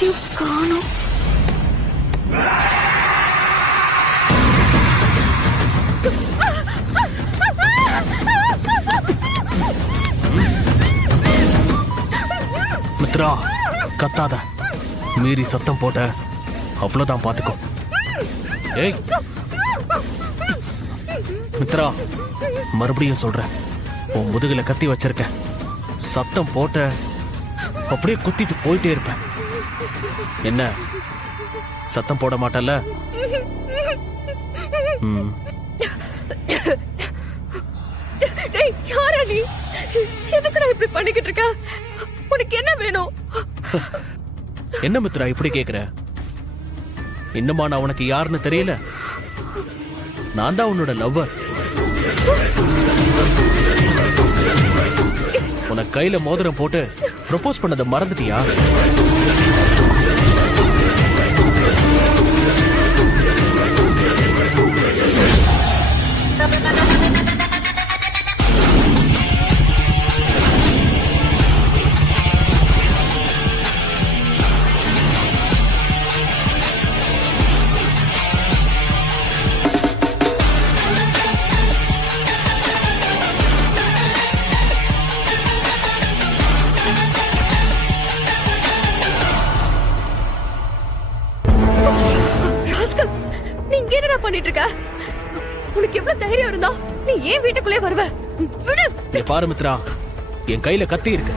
யாரையும் காணோம். மித்ரா, கத்தாத. மீறி சத்தம் போட்ட அவ்வளவுதான், பாத்துக்கோ. ஏய் மித்ரா, மறுபடியும் சொல்றேன், உன் முதுகுல கத்தி வச்சிருக்க. சத்தம் போட்ட அப்படியே குத்திட்டு போயிட்டே இருப்பேன். என்ன, சத்தம் போட மாட்டல்ல? யாரா நீ? எதுக்கு நான் இப்படி பண்ணிக்கிட்டு இருக்க? உனக்கு என்ன வேணும்? என்ன மித்ரா இப்படி கேக்குற? இன்னுமா நான் உனக்கு யாருன்னு தெரியல? நான் தான் உன்னோட லவ்வர். உனக்கு கையில மோதிரம் போட்டு ப்ரொபோஸ் பண்ணதை மறந்துட்டியா? பண்ணிட்டு இருக்க? உனக்கு எவ்வளவு தைரியம் இருந்தா நீ ஏன் வீட்டுக்குள்ளே வருவ? பாரு மித்ரா, என் கையில கத்தி இருக்கு.